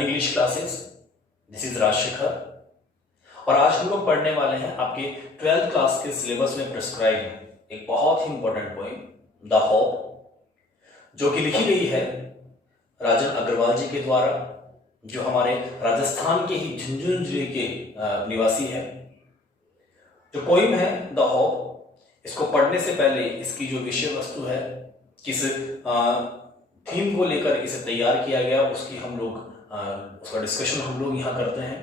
Sun English classes. This is Rajshekhar और आज हम लोग पढ़ने वाले हैं आपके 12th क्लास के सिलेबस में प्रिस्क्राइब एक बहुत ही इंपॉर्टेंट पोएम द होप, जो कि लिखी गई है राजन अग्रवाल जी के द्वारा, जो हमारे राजस्थान के ही झुंझुनू जिले के निवासी है। जो पोएम है द होप, इसको पढ़ने से पहले इसकी जो विषय वस्तु है, किस थीम को लेकर इसे तैयार किया गया, उसकी हम लोग उसका डिस्कशन हम लोग यहाँ करते हैं।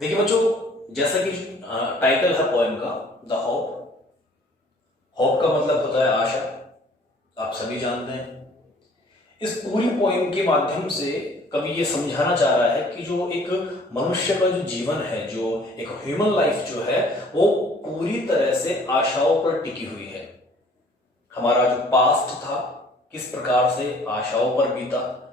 देखिए बच्चों, जैसा कि टाइटल है पोएम का द होप, होप का मतलब होता है आशा, आप सभी जानते हैं। इस पूरी पोएम के माध्यम से कवि ये समझाना चाह रहा है कि जो एक मनुष्य का जो जीवन है, जो एक ह्यूमन लाइफ जो है, वो पूरी तरह से आशाओं पर टिकी हुई है। हमारा जो पास्ट था किस प्रकार से आशाओं पर बीता,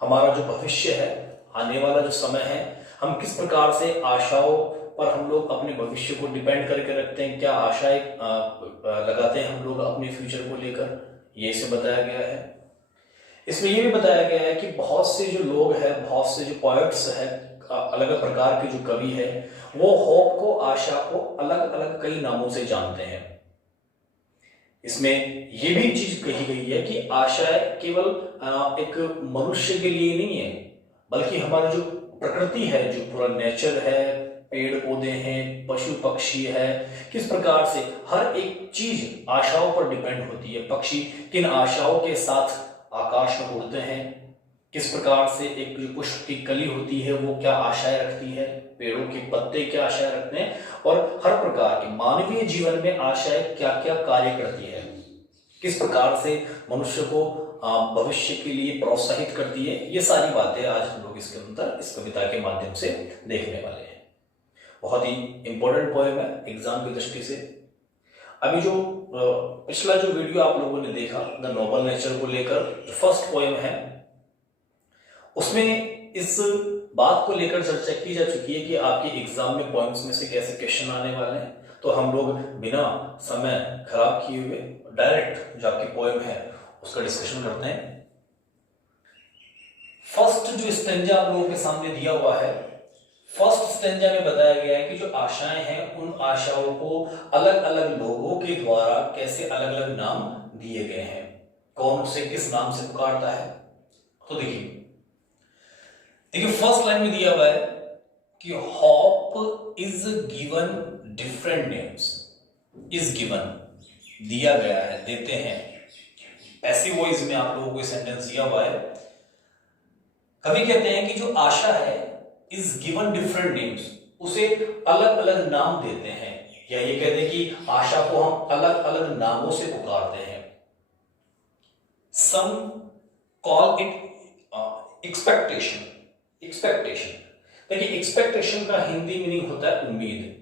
हमारा जो भविष्य है, आने वाला जो समय है, हम किस प्रकार से आशाओं पर हम लोग अपने भविष्य को डिपेंड करके रखते हैं, क्या आशाएं लगाते हैं हम लोग अपने फ्यूचर को लेकर, ये इसे बताया गया है। इसमें ये भी बताया गया है कि बहुत से जो लोग हैं, बहुत से जो पोएट्स हैं, अलग अलग प्रकार के जो कवि है, वो होप को, आशा को अलग अलग कई नामों से जानते हैं। इसमें ये भी चीज कही गई है कि आशा केवल एक मनुष्य के लिए नहीं है, बल्कि हमारी जो प्रकृति है, जो पूरा नेचर है, पेड़ पौधे हैं, पशु पक्षी है, किस प्रकार से हर एक चीज आशाओं पर डिपेंड होती है। पक्षी किन आशाओं के साथ आकाश में उड़ते हैं, किस प्रकार से एक जो पुष्प की कली होती है वो क्या आशाएं रखती है, पेड़ों के पत्ते क्या आशाएं रखते हैं, और हर प्रकार के मानवीय जीवन में आशाएं क्या क्या कार्य करती है, किस प्रकार से मनुष्य को भविष्य के लिए प्रोत्साहित करती है। ये सारी बातें आज हम लोग इसके अंदर इस कविता के माध्यम से देखने वाले हैं। बहुत ही इंपॉर्टेंट पोएम है एग्जाम की दृष्टि से। अभी जो पिछला जो वीडियो आप लोगों ने देखा द नोबल नेचर को लेकर, फर्स्ट पोएम है, उसमें इस बात को लेकर चर्चा की जा चुकी है कि आपके एग्जाम में पोएम्स में से कैसे क्वेश्चन आने वाले हैं। तो हम लोग बिना समय खराब किए हुए डायरेक्ट जो आपकी पोएम है उसका डिस्कशन करते हैं। फर्स्ट जो स्टेंजा आप लोगों के सामने दिया हुआ है, फर्स्ट स्टेंजा में बताया गया है कि जो आशाएं हैं, उन आशाओं को अलग अलग लोगों के द्वारा कैसे अलग अलग नाम दिए गए हैं, कौन उसे किस नाम से पुकारता है। तो देखिए फर्स्ट लाइन में दिया हुआ है कि hope is given different names. Is given दिया गया है, देते हैं, पैसिव वॉइस में आप लोगों को सेंटेंस दिया हुआ है। कवि कहते हैं कि जो आशा है इज गिवन डिफरेंट नेम्स, उसे अलग अलग नाम देते हैं, या ये कहते हैं कि आशा को हम अलग अलग नामों से पुकारते हैं। सम कॉल इट एक्सपेक्टेशन। देखिए एक्सपेक्टेशन का हिंदी मीनिंग होता है उम्मीद।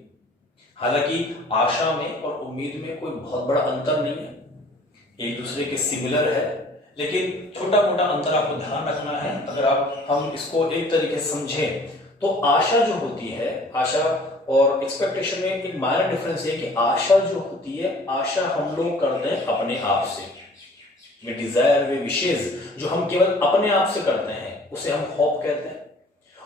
हालांकि आशा में और उम्मीद में कोई बहुत बड़ा अंतर नहीं है, एक दूसरे के सिमिलर है, लेकिन छोटा मोटा अंतर आपको ध्यान रखना है। अगर हम इसको एक तरीके से समझें तो आशा जो होती है, आशा और एक्सपेक्टेशन में एक माइनर डिफरेंस है कि आशा जो होती है, आशा हम लोग करते हैं अपने आप से, वे डिजायर, वे विशेष जो हम केवल अपने आप से करते हैं उसे हम होप कहते हैं।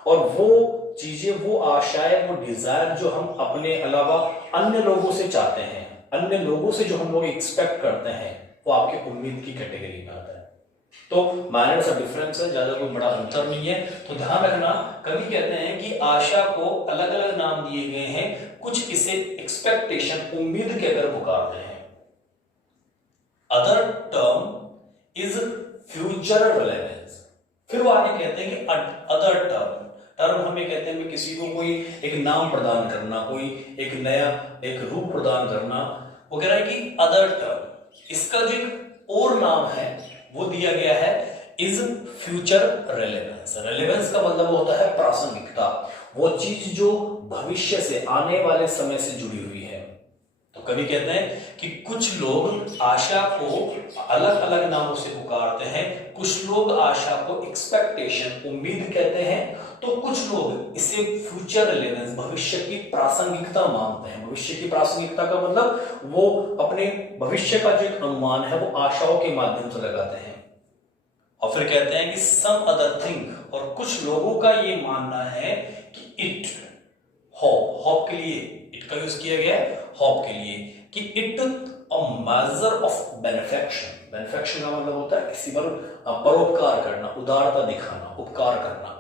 और वो चीजें, वो आशाएं, वो डिजायर जो हम अपने अलावा अन्य लोगों से चाहते हैं, अन्य लोगों से जो हम लोग एक्सपेक्ट करते हैं, वो आपके उम्मीद की कैटेगरी में आता है। तो माइनर सा डिफरेंस है, ज्यादा कोई बड़ा अंतर नहीं है। तो ध्यान रखना, कवि कहते हैं कि आशा को अलग अलग नाम दिए गए हैं, कुछ इसे एक्सपेक्टेशन, उम्मीद कहकर पुकारते हैं। Other term is future relevance. फिर वो आगे कहते हैं कि अदर टर्म हमें कहते हैं किसी को कोई एक नाम प्रदान करना, कोई एक नया एक रूप प्रदान करना। वो कह रहा है कि अदर टर्म, इसका जो एक और नाम है वो दिया गया है इज फ्यूचर रेलेवेंस। रेलेवेंस का मतलब होता है प्रासंगिकता, वो चीज जो भविष्य से, आने वाले समय से जुड़ी हुई है। तो कवि कहते हैं कि कुछ लोग आशा को अलग अलग नामों से पुकारते हैं, कुछ लोग आशा को एक्सपेक्टेशन, उम्मीद कहते हैं, तो कुछ लोग इसे फ्यूचर रिलेवेंस, भविष्य की प्रासंगिकता मानते हैं। भविष्य की प्रासंगिकता का मतलब वो अपने भविष्य का जो एक अनुमान है वो आशाओं के माध्यम से लगाते हैं। और फिर कहते हैं कि सम अदर थिंग, और कुछ लोगों का ये मानना है कि इट, होप के लिए इट का यूज किया गया है, होप के लिए, कि इट अ मेजर ऑफ बेनिफेक्शन। बेनिफेक्शन का मतलब होता है किसी पर परोपकार करना, उदारता दिखाना, उपकार करना।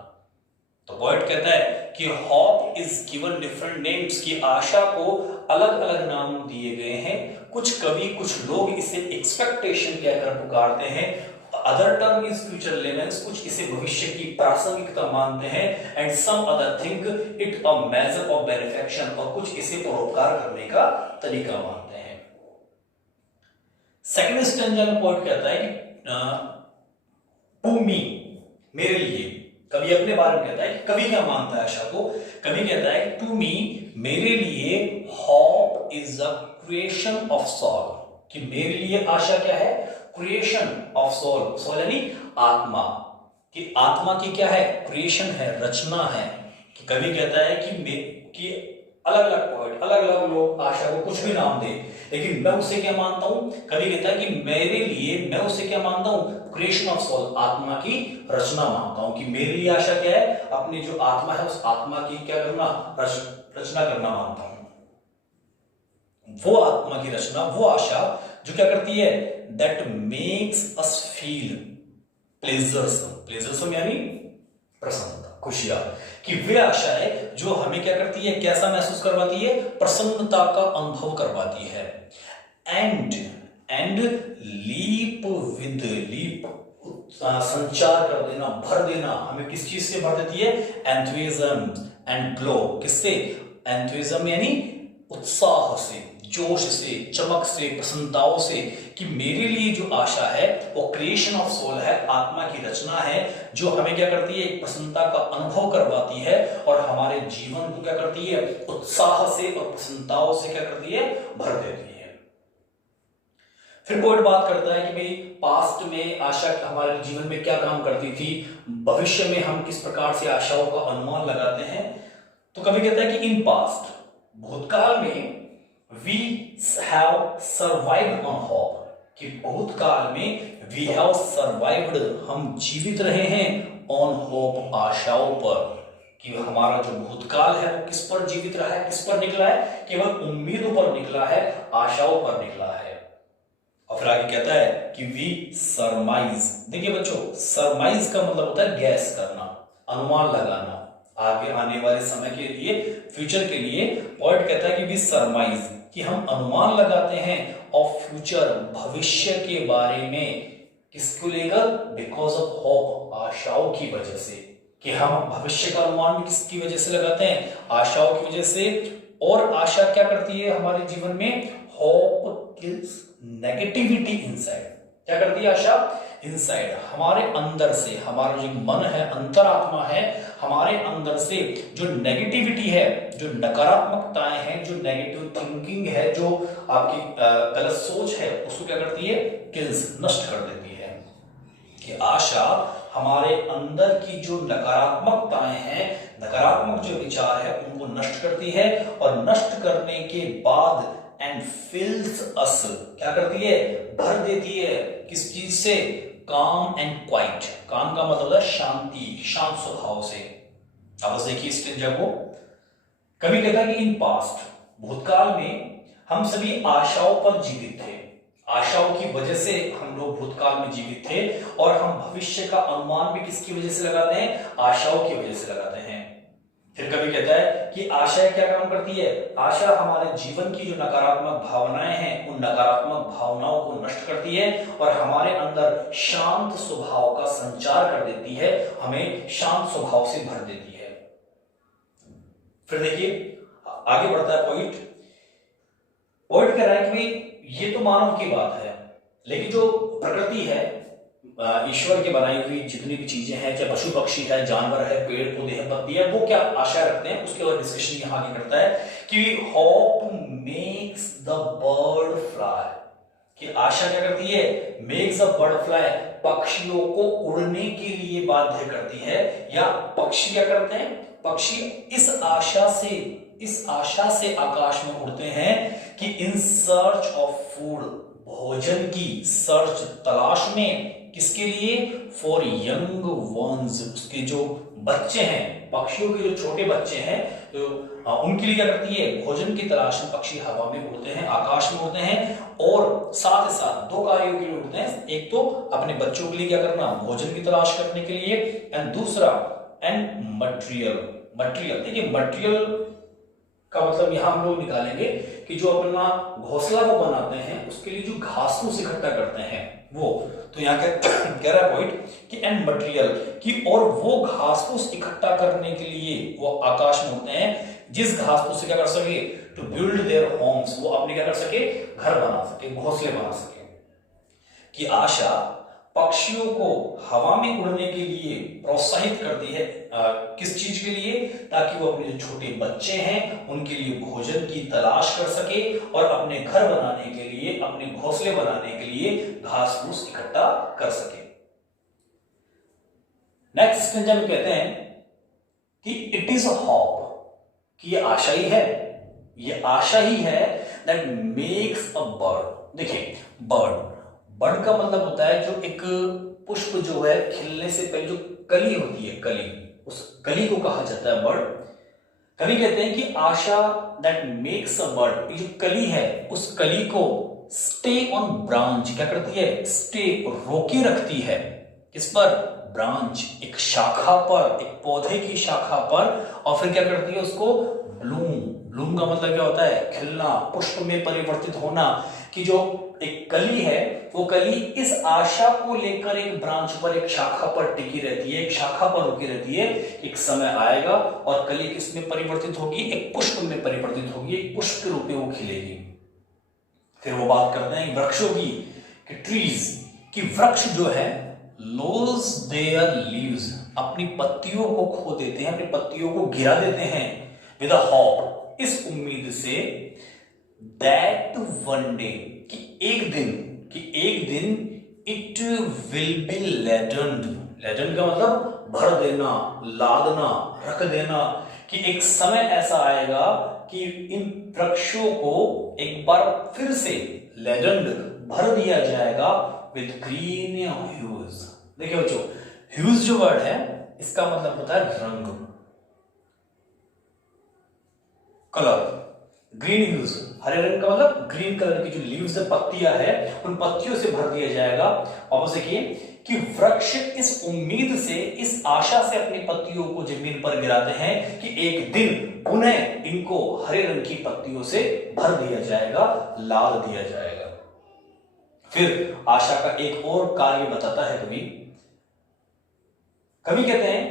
तो पोएट कहता है कि hope is given different names, की आशा को अलग अलग नाम दिए गए हैं। कुछ कवि, कुछ लोग इसे एक्सपेक्टेशन कहकर पुकारते हैं, अदर टर्म इज फ्यूचरलेनेस, कुछ इसे भविष्य की प्रासंगिकता मानते हैं, and some other think it a major of benefaction, और कुछ इसे परोपकार करने का तरीका मानते हैं। सेकंड स्टैंजा में पोएट कहता है कि टू मी, मेरे लिए, कवि अपने बारे में कहता है कि कवि क्या मानता है आशा को। कवि कहता है टू मी, मेरे लिए hope is a creation of soul, कि मेरे लिए आशा क्या है, क्रिएशन ऑफ सोल, सोल यानी आत्मा, कि आत्मा की क्या है, क्रिएशन है, रचना है। कि कवि कहता है कि अलग अलग पोएट, अलग अलग लोग आशा को कुछ भी नाम दे, लेकिन मैं उसे क्या मानता हूं, कवि कहता है कि मेरे लिए, मैं उसे क्या मानता हूं, क्रिएशन ऑफ सोल, आत्मा की रचना मानता हूं। कि मेरे लिए आशा क्या है, अपनी जो आत्मा है उस आत्मा की क्या करना, रचना करना मानता हूं। वो आत्मा की रचना, वो आशा जो क्या करती है, दैट मेक्स अस फील प्लेजरसम, प्लेजरसम यानी प्रसन्नता, खुशियां, कि वे आशा है जो हमें क्या करती है, कैसा महसूस करवाती है, प्रसन्नता का अनुभव करवाती है। एंड लीप विद लीप, संचार कर देना, भर देना, हमें किस चीज से भर देती है, एंथुसिज्म एंड ग्लो, किससे, एंथुसिज्म यानी उत्साह से, जोश से, चमक से, प्रसन्नताओं से, कि मेरे लिए जो आशा है वो क्रिएशन ऑफ सोल है, आत्मा की रचना है, जो हमें क्या करती है, एक प्रसन्नता का अनुभव करवाती है, और हमारे जीवन को क्या करती है, उत्साह से और प्रसन्नताओं से क्या करती है, भर देती है। फिर पोएट बात करता है कि भाई पास्ट में आशा हमारे जीवन में क्या काम करती थी, भविष्य में हम किस प्रकार से आशाओं का अनुमान लगाते हैं। तो कभी कहता है कि इन पास्ट, भूतकाल में, we have survived on hope, कि भूतकाल में वी हैव सर्वाइव्ड, हम जीवित रहे हैं, ऑन होप, आशाओं पर, कि हमारा जो भूतकाल है वो किस पर जीवित रहा है, किस पर निकला है, केवल उम्मीदों पर निकला है, आशाओं पर निकला है। और फिर आगे कहता है कि वी सरमाइज, देखिए बच्चों, सरमाइज का मतलब होता है गैस करना, अनुमान लगाना, आगे आने वाले समय के लिए, फ्यूचर के लिए। पोएट कहता है कि वी सरमाइज, कि हम अनुमान लगाते हैं, ऑफ फ्यूचर, भविष्य के बारे में, किसको लेकर, बिकॉज ऑफ होप, आशाओं की वजह से, कि हम भविष्य का अनुमान भी किसकी वजह से लगाते हैं, आशाओं की वजह से। और आशा क्या करती है हमारे जीवन में, होप किल्स नेगेटिविटी इनसाइड, क्या करती है आशा, इनसाइड, हमारे अंदर से, हमारा जो मन है, अंतरात्मा है, हमारे अंदर से जो नेगेटिविटी है, जो नकारात्मकताएं हैं, जो नेगेटिव थिंकिंग है, जो आपकी गलत सोच है, उसको क्या करती है, किल्स, नष्ट कर देती है। कि आशा हमारे अंदर की जो नकारात्मकताएं हैं, नकारात्मक जो विचार है, उनको नष्ट करती है, और नष्ट करने के बाद एंड फिल्स अस, क्या करती है, भर देती है, किस चीज से, काम एंड क्वाइट, काम का मतलब है शांति, शांत स्वभाव से। अब बस देखिए स्टेंजा को, कभी कहता है कि इन पास्ट, भूतकाल में हम सभी आशाओं पर जीवित थे, आशाओं की वजह से हम लोग भूतकाल में जीवित थे, और हम भविष्य का अनुमान भी किसकी वजह से लगाते हैं, आशाओं की वजह से लगाते हैं। फिर कभी कहता है कि आशा क्या काम करती है, आशा हमारे जीवन की जो नकारात्मक भावनाएं हैं, उन नकारात्मक भावनाओं को नष्ट करती है, और हमारे अंदर शांत स्वभाव का संचार कर देती है, हमें शांत स्वभाव से भर देती है। फिर देखिए आगे बढ़ता है पोइट, पोइट कह रहा है कि भाई ये तो मानव की बात है, लेकिन जो प्रकृति है, ईश्वर की बनाई हुई जितनी भी चीजें हैं, चाहे पशु पक्षी है, जानवर है, पेड़ पौधे हैं, पत्ती है, वो क्या आशा रखते हैं, उसके बाद डिस्कशन यहाँ आगे करता है कि hope makes the bird fly, कि आशा क्या करती है, मेक्स द बर्ड फ्लाई, पक्षियों को उड़ने के लिए बाध्य करती है। या पक्षी क्या करते हैं, पक्षी इस आशा से आकाश में उड़ते हैं कि इन सर्च ऑफ फूड, भोजन की सर्च, तलाश में, किसके लिए? फॉर यंग वंस, उसके जो बच्चे हैं, पक्षियों के जो छोटे बच्चे हैं, तो उनके लिए क्या करती है? भोजन की तलाश में पक्षी हवा में उड़ते हैं, आकाश में उड़ते हैं, और साथ ही साथ दो कार्यों के लिए उड़ते हैं। एक तो अपने बच्चों के लिए क्या करना? भोजन की तलाश करने के लिए, एंड दूसरा एंड मटेरियल। मटेरियल देखिए, मटेरियल का मतलब यहां हम लोग निकालेंगे कि जो अपना घोंसला वो बनाते हैं उसके लिए जो घास फूस इकट्ठा करते हैं वो, तो यहाँ कह रहा है पॉइंट कि एंड मटेरियल कि, और वो घास फूस इकट्ठा करने के लिए वो आकाश में उड़ते हैं, जिस घास फूस से क्या कर सके? टू बिल्ड देयर होम्स, वो अपने क्या कर सके? घर बना सके, घोंसले बना सके। कि आशा पक्षियों को हवा में उड़ने के लिए प्रोत्साहित करती है। किस चीज के लिए? ताकि वो अपने जो छोटे बच्चे हैं उनके लिए भोजन की तलाश कर सके और अपने घर बनाने के लिए, अपने घोंसले बनाने के लिए घास फूस इकट्ठा कर सके। नेक्स्ट स्टेंजा में कहते हैं कि इट इज अ होप, कि ये आशा ही है, ये आशा ही है दैट मेक्स अ बर्ड। देखिए, बर्ड का मतलब होता है जो एक पुष्प जो है खिलने से पहले जो कली होती है, कली, उस कली को कहा जाता है बर्ड। कवि कहते हैं कि आशा दैट मेक्स अ बर्ड, जो कली है उस कली को स्टे ऑन ब्रांच क्या करती है? स्टे, रोके रखती है। किस पर? ब्रांच, एक शाखा पर, एक पौधे की शाखा पर, और फिर क्या करती है? उसको ब्लूम। ब्लूम का मतलब क्या होता है? खिलना, पुष्प में परिवर्तित होना। कि जो एक कली है वो कली इस आशा को लेकर एक ब्रांच पर, एक शाखा पर टिकी रहती है, एक शाखा पर रुकी रहती है। एक समय आएगा और कली किस में परिवर्तित होगी? एक पुष्प में परिवर्तित होगी, एक पुष्प के रूप में वो खिलेगी। फिर वो बात करते हैं वृक्षों की, कि ट्रीज, कि वृक्ष जो है लॉस देयर लीव्स, अपनी पत्तियों को खो देते हैं, अपनी पत्तियों को गिरा देते हैं, विद अ होप, इस उम्मीद से, दैट वन डे, कि एक दिन इट विल बी लेडन्ड। लेडन्ड का मतलब भर देना, लादना, रख देना। कि एक समय ऐसा आएगा कि इन वृक्षों को एक बार फिर से लेडन्ड, भर दिया जाएगा विद ग्रीन ह्यूज। देखिए बच्चों, ह्यूज जो वर्ड है इसका मतलब होता है रंग, कलर। ग्रीन ह्यूज, हरे रंग का मतलब ग्रीन कलर की जो लीव्स है, पत्तियां है, उन पत्तियों से भर दिया जाएगा। और देखिए कि वृक्ष इस उम्मीद से, इस आशा से अपनी पत्तियों को जमीन पर गिराते हैं कि एक दिन पुनः इनको हरे रंग की पत्तियों से भर दिया जाएगा, लाद दिया जाएगा। फिर आशा का एक और कार्य बताता है कवि। कवि कहते हैं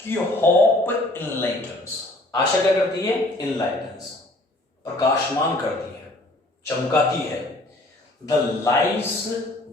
कि होप इनलाइटन्स, आशा क्या करती है? इनलाइटन्स, प्रकाशमान करती है, चमकाती है। The life's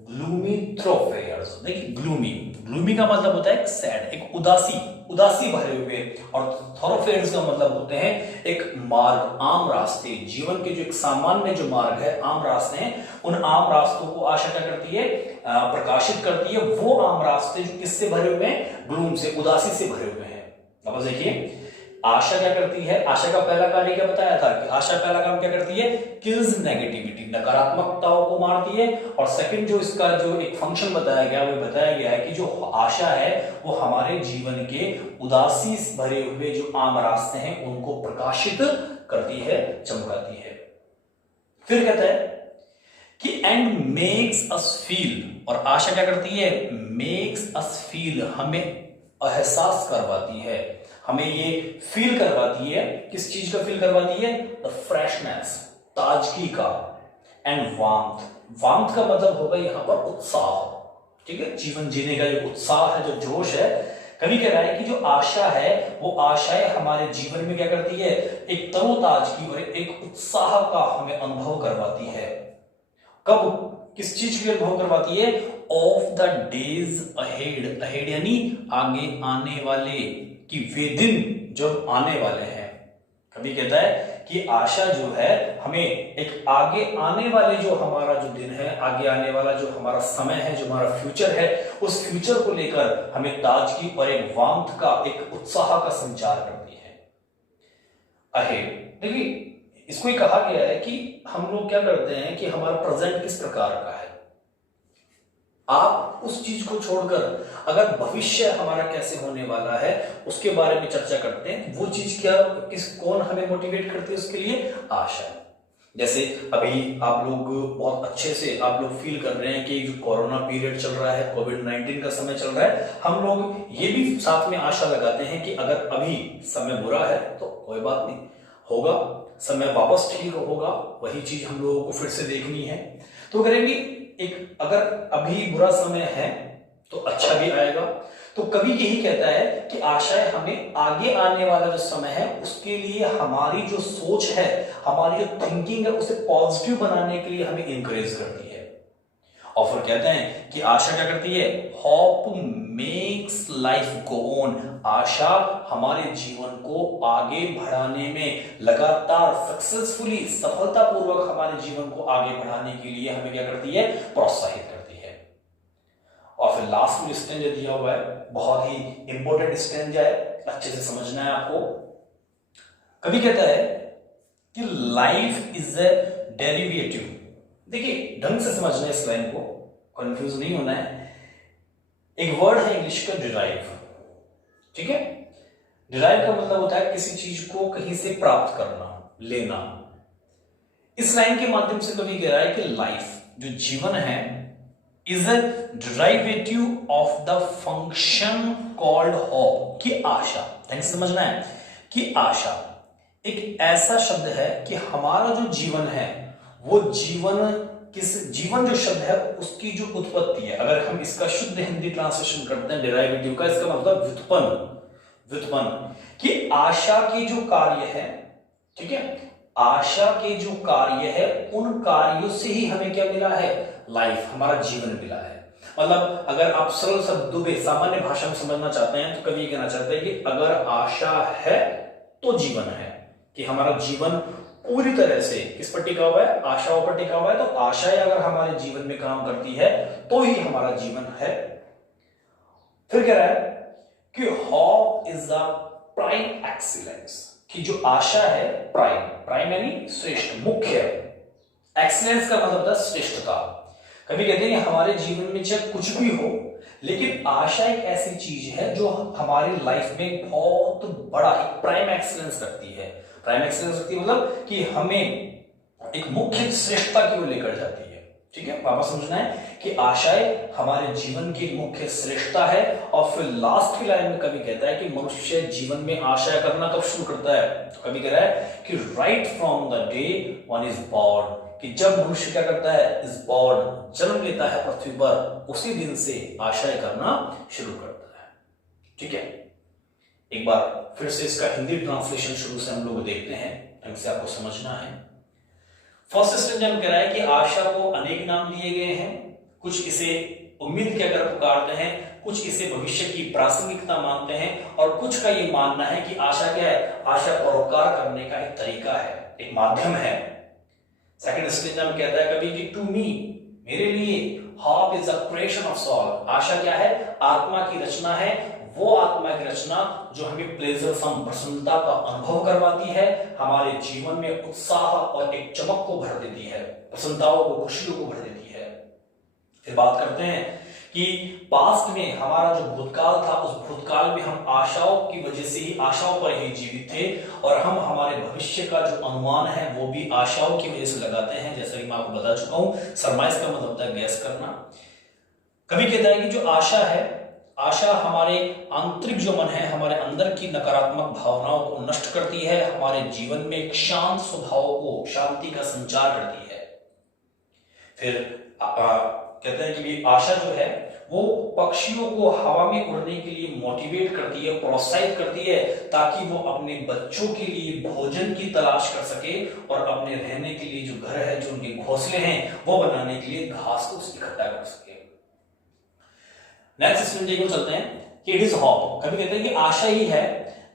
gloomy thoroughfares. देखिए, ग्लूमी का मतलब होता है एक सैड, एक उदासी भरे हुए, और थॉरोफेयर्स का मतलब होते हैं एक मार्ग, आम रास्ते, जीवन के जो एक सामान्य जो मार्ग है, आम रास्ते हैं, उन आम रास्तों को आशा क्या करती है? प्रकाशित करती है। वो आम रास्ते जो किससे भरे हुए हैं? ग्लूम से, उदासी से भरे हुए हैं। अब देखिए आशा क्या करती है? आशा का पहला कार्य क्या बताया था कि आशा पहला काम क्या करती है? किल्स नेगेटिविटी, नकारात्मकताओं को मारती है। और सेकंड जो इसका जो एक फंक्शन बताया गया, वो बताया गया है कि जो आशा है वो हमारे जीवन के उदासी भरे हुए जो आम रास्ते हैं उनको प्रकाशित करती है, चमकाती है। फिर कहता है कि एंड मेक्स अस फील, और आशा क्या करती है? मेक्स अस फील, हमें एहसास करवाती है, हमें ये फील करवाती है। किस चीज का फील करवाती है? द फ्रेशनेस, ताजगी का। एंड वार्मथ का मतलब होगा यहां पर उत्साह, ठीक है, जीवन जीने का जो उत्साह है, जो जोश है। कवि कह रहा है कि जो आशा है वो आशाएं हमारे जीवन में क्या करती है? एक तरोताजगी और एक उत्साह का हमें अनुभव करवाती है। कब? किस चीज के अनुभव करवाती है? Of the days ahead, ahead यानी आगे आने वाले, कि वे दिन जो आने वाले हैं। कवि कहता है कि आशा जो है हमें एक आगे आने वाले जो हमारा जो दिन है, आगे आने वाला जो हमारा समय है, जो हमारा फ्यूचर है, उस फ्यूचर को लेकर हमें ताजगी और एक वार्मथ का, एक उत्साह का संचार करती है। अहेड, देखिए इसको ही कहा गया है कि हम लोग क्या करते हैं कि हमारा प्रेजेंट किस प्रकार का है। आप आप उस चीज को छोड़कर अगर भविष्य हमारा कैसे होने वाला है उसके बारे में चर्चा करते हैं, वो चीज क्या, कौन हमें मोटिवेट करती है उसके लिए? आशा। जैसे अभी आप लोग बहुत अच्छे से आप लोग फील कर रहे हैं कि जो कोरोना पीरियड चल रहा है, कोविड-19 का समय चल रहा है, हम लोग ये भी साथ में आशा लगाते हैं कि अगर अभी समय बुरा है तो कोई बात नहीं, होगा समय, वापस ठीक होगा, वही चीज हम लोगों को फिर से देखनी है तो करेंगे। एक अगर अभी बुरा समय है तो अच्छा भी आएगा। तो कवि यही कहता है कि आशाएं हमें आगे आने वाला जो समय है उसके लिए हमारी जो सोच है, हमारी जो थिंकिंग है, उसे पॉजिटिव बनाने के लिए हमें इंकरेज करती है। और फिर कहते हैं कि आशा क्या करती है? Hope makes life go on. आशा हमारे जीवन को आगे बढ़ाने में लगातार सक्सेसफुली, सफलतापूर्वक हमारे जीवन को आगे बढ़ाने के लिए हमें क्या करती है? प्रोत्साहित करती है। और फिर लास्ट में स्टेंजा दिया हुआ है, बहुत ही इंपॉर्टेंट स्टेंजा है, अच्छे से समझना है आपको। कभी कहता है कि लाइफ इज ए डेरिवेटिव। देखिए ढंग से समझना है इस लाइन को, कंफ्यूज नहीं होना है। एक वर्ड है इंग्लिश का डिराइव, ठीक है? डिराइव का मतलब होता है किसी चीज को कहीं से प्राप्त करना, लेना। इस लाइन के माध्यम से कभी कह रहा है कि लाइफ, जो जीवन है, is a derivative of the function called hope, की आशा। ढंग से समझना है कि आशा एक ऐसा शब्द है कि हमारा जो जीवन है वो जीवन जो शब्द है उसकी जो उत्पत्ति है, अगर हम इसका शुद्ध हिंदी ट्रांसलेशन करते हैं डेरिवेटिव का, इसका मतलब व्युत्पन्न कि आशा के जो कार्य है, ठीक है, आशा के जो कार्य है उन कार्यों से ही हमें क्या मिला है? लाइफ, हमारा जीवन मिला है। मतलब अगर आप सरल शब्दों में सामान्य भाषा में समझना चाहते हैं तो कभी ये कहना चाहते हैं कि अगर आशा है तो जीवन है, कि हमारा जीवन पूरी तरह से किस पर टिका हुआ है? आशाओं पर टिका हुआ है। तो आशाएं अगर हमारे जीवन में काम करती है तो ही हमारा जीवन है। फिर कह रहा है कि hope is the prime excellence, कि जो आशा है, प्राइम यानी श्रेष्ठ, मुख्य। एक्सीलेंस का मतलब था श्रेष्ठता। कभी कहते हैं कि हमारे जीवन में चाहे कुछ भी हो, लेकिन आशा एक ऐसी चीज है जो हमारी लाइफ में बहुत बड़ा एक प्राइम एक्सीलेंस रखती है। प्राइम एक्सीलेंस रखती है मतलब कि हमें एक मुख्य श्रेष्ठता की ओर लेकर जाती है। ठीक है, वापस समझना है कि आशाएं हमारे जीवन की मुख्य श्रेष्ठता है। और फिर लास्ट की लाइन में कभी कहता है कि मनुष्य जीवन में आशा करना कब शुरू करता है? तो कभी कह रहा है कि right from the day one is born, कि जब मनुष्य क्या करता है? इज बॉर्न, जन्म लेता है पृथ्वी पर, उसी दिन से आशाएं करना शुरू करता है। ठीक है, एक बार फिर से इसका हिंदी ट्रांसलेशन शुरू से हम लोग देखते हैं, ढंग से आपको समझना है। फर्स्ट स्टेंजा कह रहा है कि आशा को अनेक नाम दिए गए हैं। कुछ इसे उम्मीद के अगर पुकारते हैं, कुछ इसे भविष्य की प्रासंगिकता मानते हैं, और कुछ का ये मानना है कि आशा क्या है? आशा परोपकार करने का एक तरीका है, एक माध्यम है। सेकंड स्टेंजा में कहता है कभी कि टू मी, मेरे लिए, hope is a creation of soul. आशा क्या है? आत्मा की रचना है, वो आत्मा की रचना जो हमें प्लेजर सम, प्रसन्नता का अनुभव करवाती है, हमारे जीवन में उत्साह और एक चमक को भर देती है, प्रसन्नताओं को, खुशियों को भर देती है। फिर बात करते हैं कि पास्ट में हमारा जो भूतकाल था, उस भूतकाल में हम आशाओं की वजह से ही, आशाओं पर ही जीवित थे, और हम हमारे भविष्य का जो अनुमान है वो भी आशाओं की वजह से लगाते हैं, जैसा कि मैं आपको बता चुका हूं। सरमाइज का मतलब है गैस करना। कभी कहता है कि जो आशा है, आशा हमारे आंतरिक जो मन है, हमारे अंदर की नकारात्मक भावनाओं को नष्ट करती है, हमारे जीवन में एक शांत स्वभाव को, शांति का संचार करती है। फिर कहते हैं कि आशा जो है वो पक्षियों को हवा में उड़ने के लिए मोटिवेट करती है, प्रोत्साहित करती है, ताकि वो अपने बच्चों के लिए भोजन की तलाश कर सके और अपने रहने के लिए जो घर है, जो उनके घोंसले हैं, वो बनाने के लिए घास को इकट्ठा कर सके। नेक्स्ट स्टेंजा को चलते हैं कि इट इज होप। कभी कहते हैं कि आशा ही है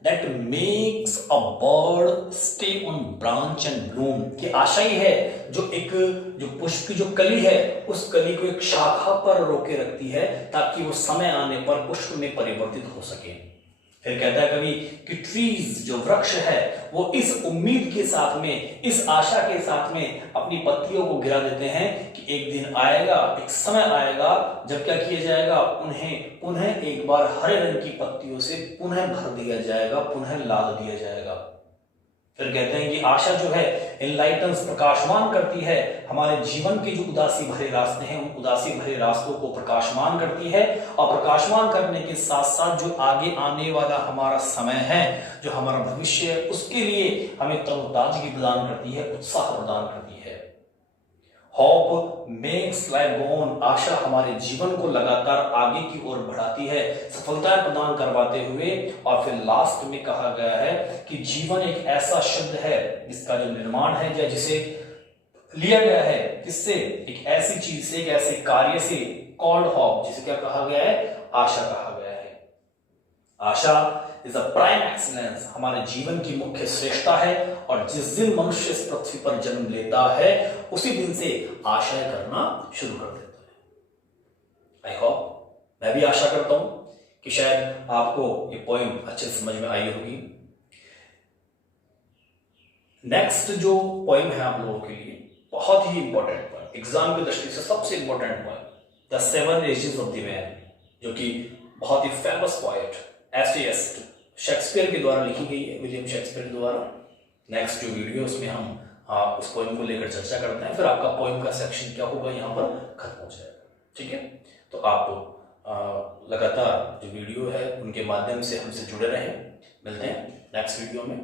that makes a bird stay on branch and Bloom, कि आशा ही है जो पुष्प की जो कली है, उस कली को एक शाखा पर रोके रखती है, ताकि वो समय आने पर पुष्प में परिवर्तित हो सके। फिर कहता है कवि कि ट्रीज जो वृक्ष है वो इस उम्मीद के साथ में, इस आशा के साथ में अपनी पत्तियों को गिरा देते हैं कि एक दिन आएगा, एक समय आएगा जब क्या किया जाएगा, उन्हें पुनः एक बार हरे रंग की पत्तियों से पुनः भर दिया जाएगा, पुनः लाद दिया जाएगा। फिर कहते हैं कि आशा जो है एनलाइटन्स, प्रकाशमान करती है हमारे जीवन के जो उदासी भरे रास्ते हैं, उन उदासी भरे रास्तों को प्रकाशमान करती है। और प्रकाशमान करने के साथ साथ जो आगे आने वाला हमारा समय है, जो हमारा भविष्य है, उसके लिए हमें तरोताजगी प्रदान करती है, उत्साह प्रदान करती है। Hope makes life go on, आशा हमारे जीवन को लगातार आगे की ओर बढ़ाती है, सफलताएं प्रदान करवाते हुए। और फिर लास्ट में कहा गया है कि जीवन एक ऐसा शब्द है जिसका जो निर्माण है या जिसे लिया गया है किससे, एक ऐसी चीज से, एक ऐसे कार्य से, कॉल्ड होप, जिसे क्या कहा गया है, आशा कहा गया है। आशा इज अ प्राइम एक्सीलेंस, हमारे जीवन की मुख्य श्रेष्ठता है। और जिस दिन मनुष्य इस पृथ्वी पर जन्म लेता है उसी दिन से आशय करना शुरू कर देता है। आई होप, मैं भी आशा करता हूं कि शायद आपको ये पोएम अच्छे से समझ में आई होगी। नेक्स्ट जो पोएम है आप लोगों के लिए बहुत ही इंपॉर्टेंट पोएम, एग्जाम की दृष्टि से सबसे important poem, the seven ages of the man, जो कि बहुत ही फेमस पोएट एस शेक्सपियर के द्वारा लिखी गई है, विलियम शेक्सपियर के द्वारा। नेक्स्ट जो वीडियो उसमें हम उस पोएम को लेकर चर्चा करते हैं, फिर आपका पोएम का सेक्शन क्या होगा यहाँ पर खत्म हो जाएगा। ठीक है, तो आप लगातार जो वीडियो है उनके माध्यम से हमसे जुड़े रहें। मिलते हैं नेक्स्ट वीडियो में।